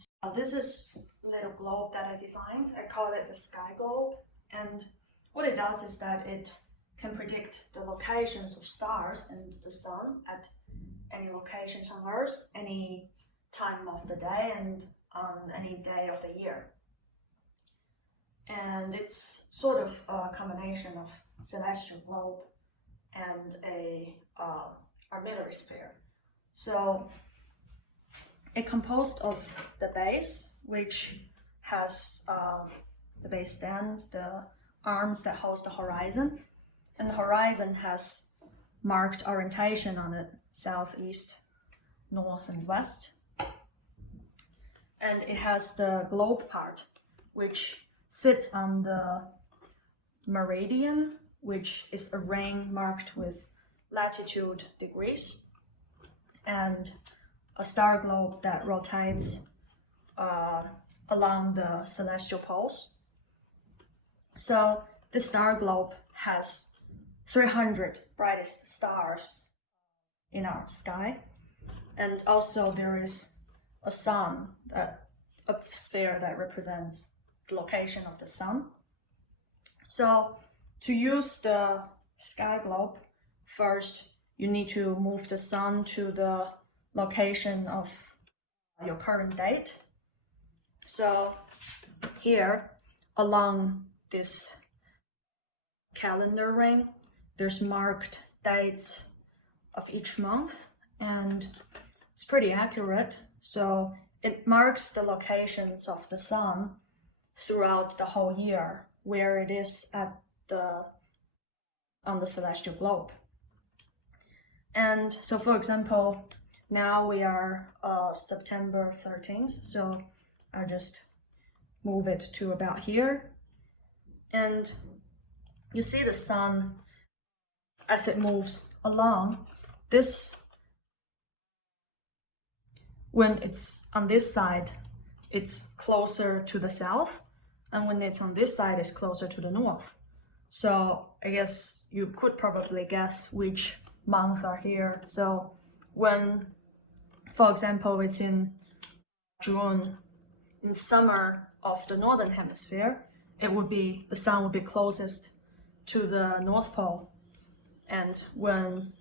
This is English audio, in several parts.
So this is a little globe that I designed. I call it the Skyglobe. And what it does is that it can predict the locations of stars and the sun at any locations on Earth, any time of the day, and on any day of the year. And it's sort of a combination of celestial globe and a arbitrary sphere. So it composed of the base, which has the base stand, the arms that host the horizon, and the horizon has marked orientation on it: south, east, north, and west. And it has the globe part, which sits on the meridian, which is a ring marked with latitude degrees, and a star globe that rotates along the celestial poles. So the star globe has 300 brightest stars in our sky, and also there is a sun, a sphere that represents the location of the sun. So to use the sky globe, first you need to move the sun to the location of your current date. So here along this calendar ring, there's marked dates of each month, and it's pretty accurate. So it marks the locations of the sun throughout the whole year, where it is at on the celestial globe. And so, for example, now we are September 13th, so I'll just move it to about here. And you see the sun as it moves along. When it's on this side, it's closer to the south, and when it's on this side, it's closer to the north. So I guess you could probably guess which months are here. So when, for example, it's in June, in summer of the northern hemisphere, the sun would be closest to the North Pole. And when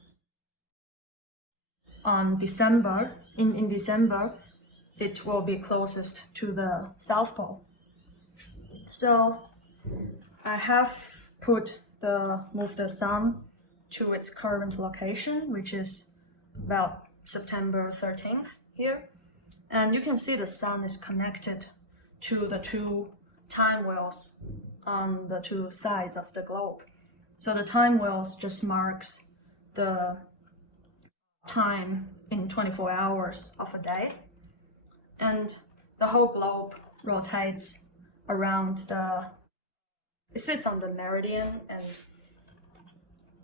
on December, in December, it will be closest to the South Pole. So I have moved the sun to its current location, which is about September 13th here. And you can see the sun is connected to the two time wheels on the two sides of the globe. So the time wheels just marks the time in 24 hours of a day. And the whole globe rotates around it sits on the meridian and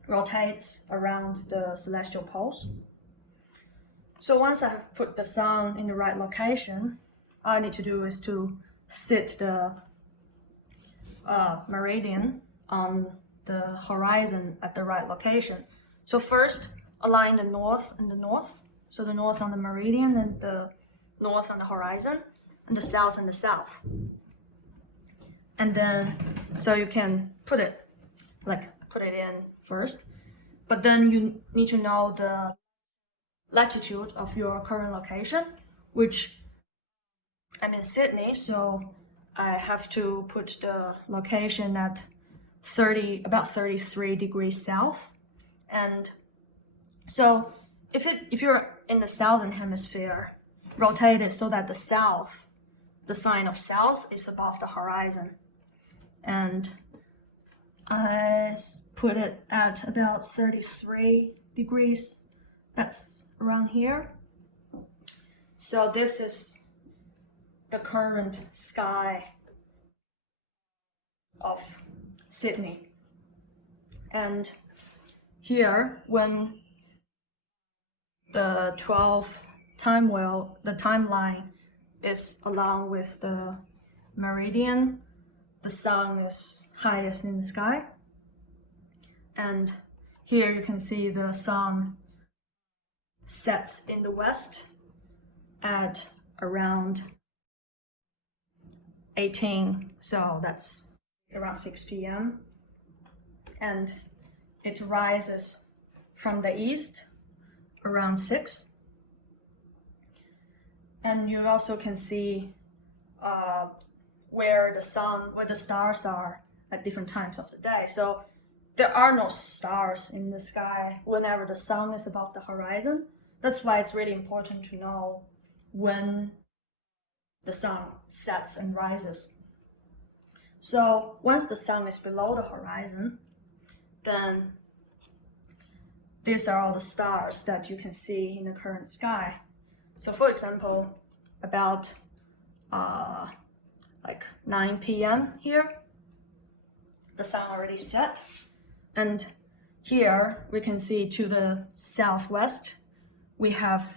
rotates around the celestial poles. So once I have put the sun in the right location, all I need to do is to sit the meridian on the horizon at the right location. So first, align the north and the north. So the north on the meridian and the north on the horizon, and the south and the south. And then, so you can put it in first, but then you need to know the latitude of your current location, which I'm in Sydney, so I have to put the location at about 33 degrees south. And so if you're in the southern hemisphere, rotate it so that the sign of south is above the horizon. And I put it at about 33 degrees. That's around here. So this is the current sky of Sydney. And here, when the 12 the timeline is along with the meridian, the sun is highest in the sky. And here you can see the sun sets in the west at around 18, so that's around 6 p.m. And it rises from the east around 6. And you also can see where the stars are at different times of the day. So there are no stars in the sky whenever the sun is above the horizon. That's why it's really important to know when the sun sets and rises. So once the sun is below the horizon, then these are all the stars that you can see in the current sky. So for example, about like 9 p.m. here, the sun already set. And here we can see to the southwest, we have,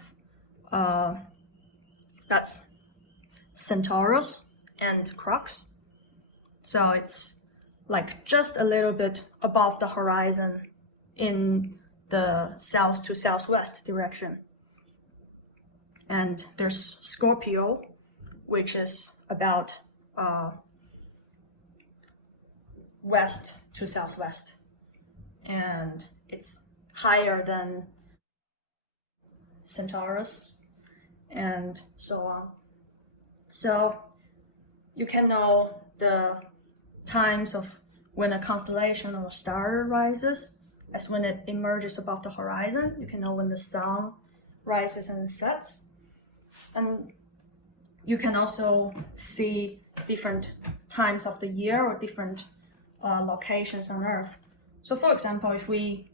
that's Centaurus and Crux. So it's like just a little bit above the horizon in the south to southwest direction. And there's Scorpio, which is about west to southwest. And it's higher than Centaurus and so on. So you can know the times of when a constellation or a star rises as when it emerges above the horizon. You can know when the sun rises and sets. And you can also see different times of the year or different locations on Earth. So for example, if we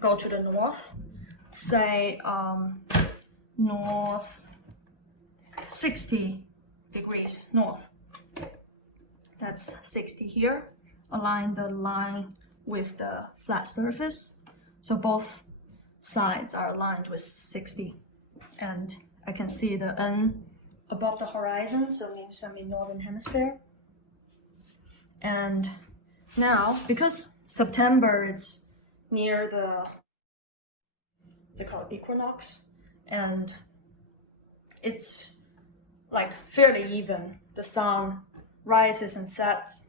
go to the north, say north 60 degrees north, that's 60 here, align the line with the flat surface. So both sides are aligned with 60. And I can see the N above the horizon, so it means I'm in northern hemisphere. And now, because September it's near the, what's it called, equinox, and it's like fairly even. The sun rises and sets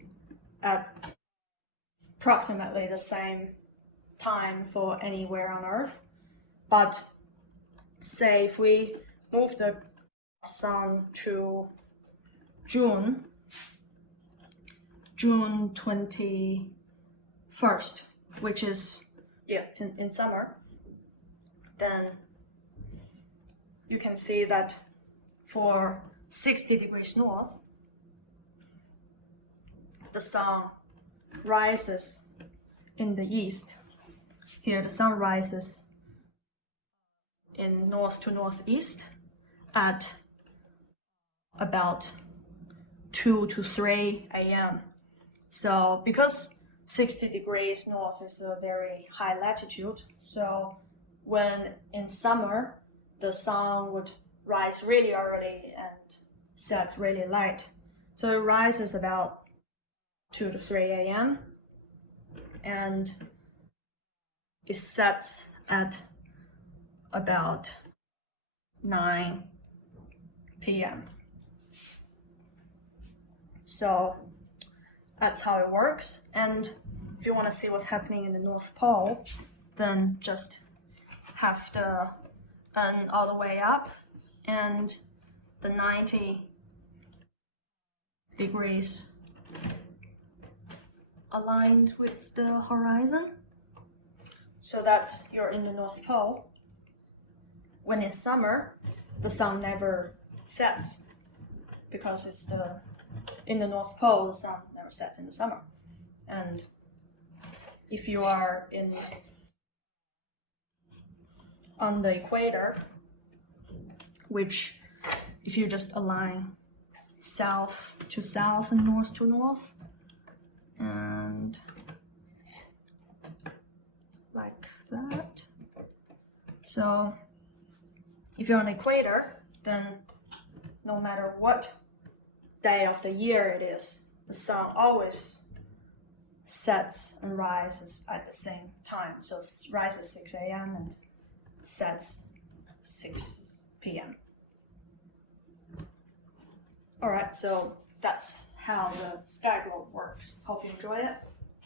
at approximately the same time for anywhere on Earth. But say if we move the sun to June 21st, which is, it's in summer, then you can see that for 60 degrees north, the sun rises in the east. Here the sun rises in north to northeast at about 2 to 3 a.m. So because 60 degrees north is a very high latitude, so when in summer the sun would rise really early and set really late. So it rises about 2 to 3 a.m. and it sets at about 9 p.m. So that's how it works. And if you want to see what's happening in the North Pole, then just have the N all the way up and the 90 degrees aligned with the horizon. So that's, you're in the North Pole. When it's summer, the sun never sets because it's in the North Pole, the sun never sets in the summer. And if you are on the equator, which if you just align south to south and north to north, and like that. So if you're on the equator, then no matter what day of the year it is, the sun always sets and rises at the same time. So it rises 6 a.m. and sets 6 p.m. Alright, so that's how the Skyglobe works. Hope you enjoy it.